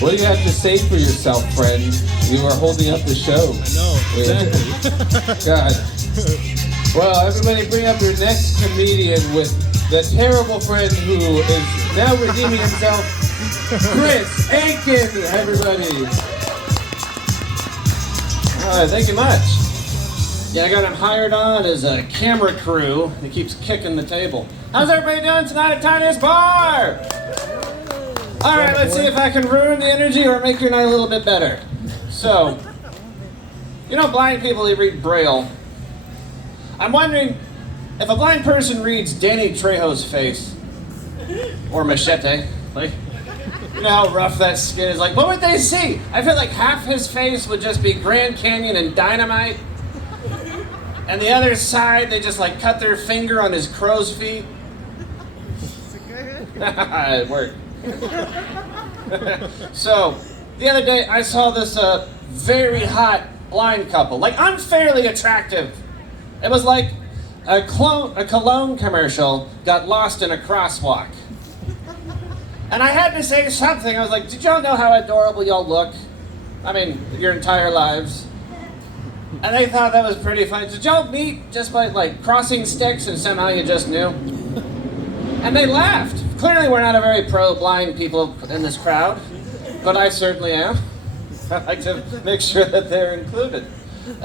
What do you have to say for yourself, friend? You are holding up the show. I know, exactly. God. Well, everybody bring up your next comedian with the terrible friend who is now redeeming himself, Chris Aiken, everybody. All right, thank you much. Yeah, I got him hired on as a camera crew. He keeps kicking the table. How's everybody doing tonight at Tinnest Bar? All right, let's see if I can ruin the energy or make your night a little bit better. So, you know, blind people, they read Braille. I'm wondering if a blind person reads Danny Trejo's face or Machete, like, you know how rough that skin is. Like, what would they see? I feel like half his face would just be Grand Canyon and dynamite, and the other side they just like cut their finger on his crow's feet. It worked. So, the other day I saw this very hot blind couple, like unfairly attractive. It was like a cologne commercial got lost in a crosswalk. And I had to say something. I was like, did y'all know how adorable y'all look? I mean, your entire lives. And they thought that was pretty funny. Did y'all meet just by like crossing sticks and somehow you just knew? And they laughed. Clearly we're not a very pro-blind people in this crowd, but I certainly am. I like to make sure that they're included.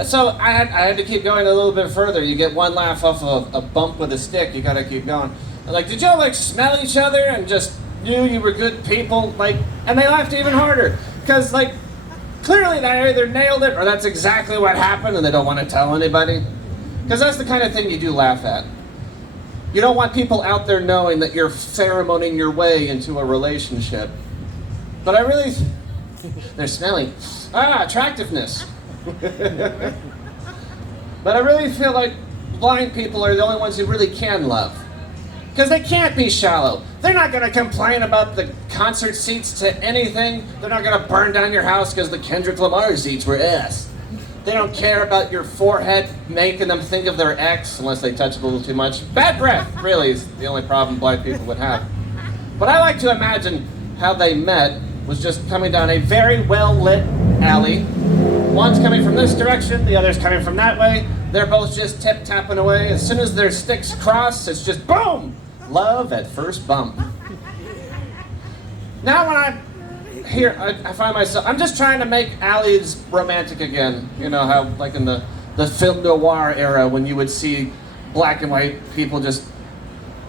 So I had to keep going a little bit further. You get one laugh off of a bump with a stick, you gotta keep going. Like, did y'all like smell each other and just knew you were good people? Like, and they laughed even harder. Because like, clearly they either nailed it or that's exactly what happened and they don't want to tell anybody. Because that's the kind of thing you do laugh at. You don't want people out there knowing that you're pheromoning your way into a relationship. But I really, they're smelling. Attractiveness. But I really feel like blind people are the only ones who really can love. Because they can't be shallow. They're not going to complain about the concert seats to anything. They're not going to burn down your house because the Kendrick Lamar seats were ass. They don't care about your forehead making them think of their ex unless they touch it a little too much. Bad breath, really, is the only problem blind people would have. But I like to imagine how they met was just coming down a very well-lit alley. One's coming from this direction, the other's coming from that way. They're both just tip-tapping away. As soon as their sticks cross, it's just boom! Love at first bump. Now when I find myself, I'm just trying to make alleys romantic again. You know how, like in the film noir era, when you would see black and white people just,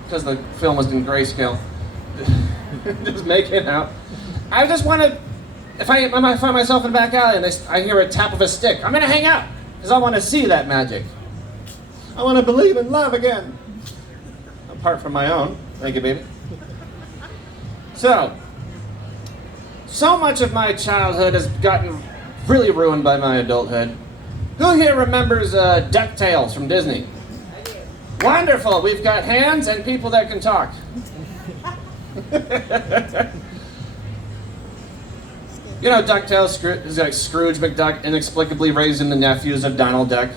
because the film was in grayscale, just making out. I just want to, if I find myself in a back alley and I hear a tap of a stick, I'm going to hang out, because I want to see that magic. I want to believe in love again. Apart from my own. Thank you, baby. So much of my childhood has gotten really ruined by my adulthood. Who here remembers DuckTales from Disney? Wonderful. We've got hands and people that can talk. You know, DuckTales is like Scrooge McDuck inexplicably raising the nephews of Donald Duck,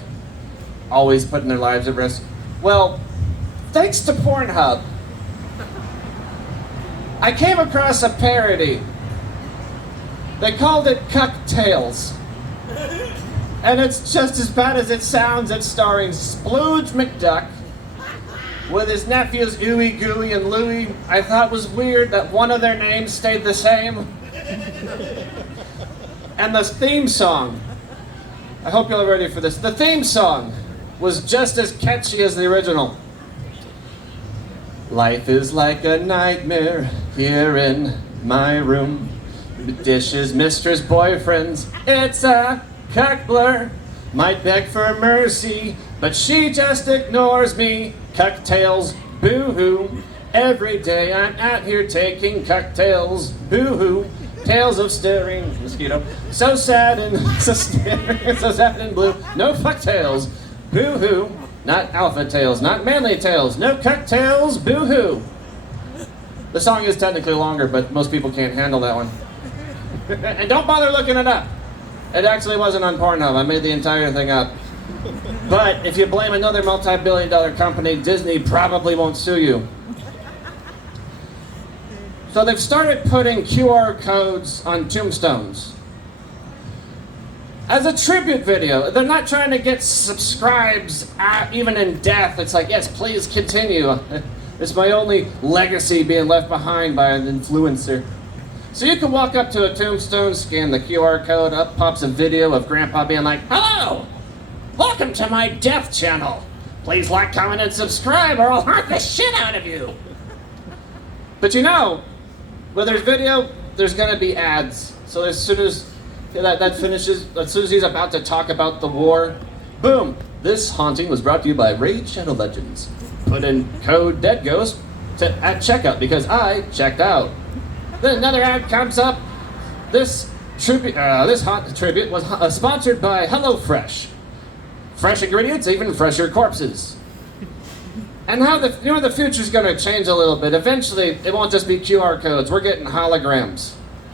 always putting their lives at risk. Well, thanks to Pornhub, I came across a parody. They called it Cuck-Tales. And it's just as bad as it sounds. It's starring Splooge McDuck with his nephews Ooey Gooey and Louie. I thought it was weird that one of their names stayed the same. And the theme song, I hope y'all are ready for this. The theme song was just as catchy as the original. Life is like a nightmare here in my room. Dishes, mistress, boyfriends, it's a cuck blur. Might beg for mercy, but she just ignores me. Cuck-Tales, boo-hoo. Every day I'm out here taking cocktails, boo-hoo. Tales of staring mosquito, so sad and so staring, so sad and blue. No fuck-tails, boo-hoo. Not alpha tails, not manly tails. No cuck-tails, boo-hoo. The song is technically longer, but most people can't handle that one. And don't bother looking it up. It actually wasn't on Pornhub. I made the entire thing up. But if you blame another multi-billion-dollar company, Disney probably won't sue you. So they've started putting QR codes on tombstones. As a tribute video, they're not trying to get subscribes even in death. It's like, yes, please continue. It's my only legacy being left behind by an influencer. So you can walk up to a tombstone, scan the QR code, up pops a video of Grandpa being like, "Hello! Welcome to my death channel. Please like, comment, and subscribe or I'll hurt the shit out of you." But you know, when there's video, there's gonna be ads. So as soon as that finishes, as soon as he's about to talk about the war, boom, this haunting was brought to you by Raid Shadow Legends. Put in code DEADGHOST at checkout because I checked out. Then another ad comes up. This tribute was sponsored by HelloFresh. Fresh ingredients, even fresher corpses. And how the future's going to change a little bit. Eventually, it won't just be QR codes. We're getting holograms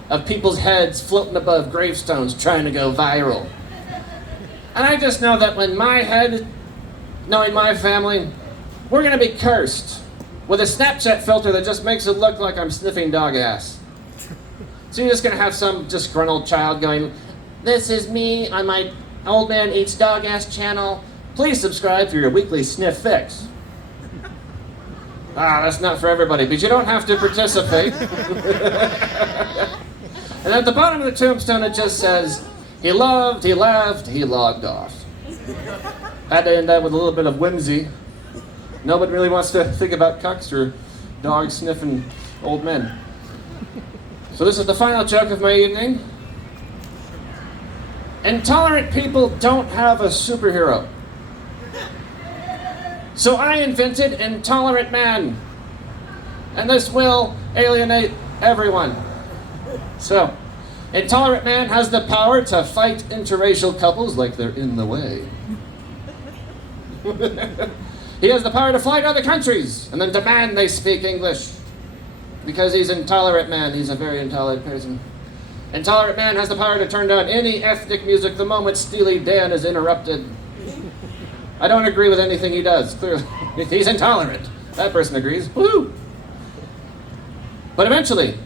of people's heads floating above gravestones trying to go viral. And I just know that when my head, knowing my family, we're going to be cursed with a Snapchat filter that just makes it look like I'm sniffing dog ass. So you're just going to have some disgruntled child going, "This is me on my Old Man Eats Dog Ass channel. Please subscribe for your weekly sniff fix." That's not for everybody, but you don't have to participate. And at the bottom of the tombstone it just says, "He loved, he laughed, he logged off." Had to end that with a little bit of whimsy. Nobody really wants to think about cucks or dogs sniffing old men. So this is the final joke of my evening. Intolerant people don't have a superhero. So I invented Intolerant Man. And this will alienate everyone. So, Intolerant Man has the power to fight interracial couples like they're in the way. He has the power to fly to other countries and then demand they speak English. Because he's Intolerant Man, he's a very intolerant person. Intolerant Man has the power to turn down any ethnic music the moment Steely Dan is interrupted. I don't agree with anything he does, clearly. He's intolerant. That person agrees. Woo! But eventually,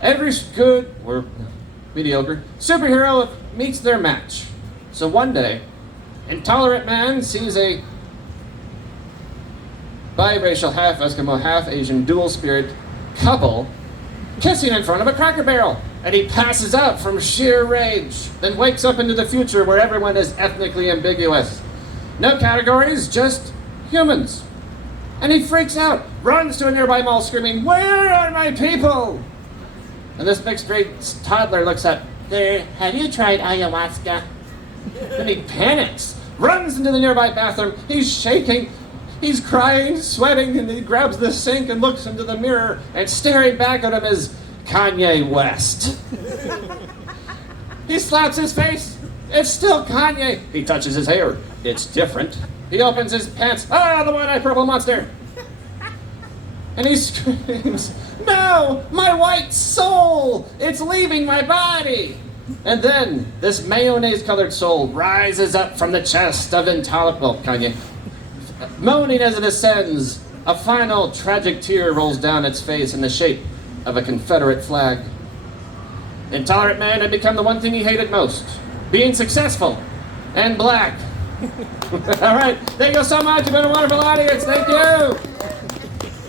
every good, or mediocre, superhero meets their match. So one day, Intolerant Man sees a biracial, half Eskimo, half Asian, dual spirit couple kissing in front of a Cracker Barrel. And he passes out from sheer rage, then wakes up into the future where everyone is ethnically ambiguous. No categories, just humans. And he freaks out, runs to a nearby mall screaming, "Where are my people?" And this mixed race toddler looks up, "There, have you tried ayahuasca?" Then he panics, runs into the nearby bathroom. He's shaking, he's crying, sweating, and he grabs the sink and looks into the mirror, and staring back at him is Kanye West. He slaps his face. It's still Kanye. He touches his hair. It's different. He opens his pants. The one-eyed purple monster. And he screams, "No, my white soul! It's leaving my body!" And then this mayonnaise-colored soul rises up from the chest of intolerable Kanye. Moaning as it ascends, a final tragic tear rolls down its face in the shape of a Confederate flag. Intolerant Man had become the one thing he hated most: being successful and black. All right, thank you so much. You've been a wonderful audience. Thank you.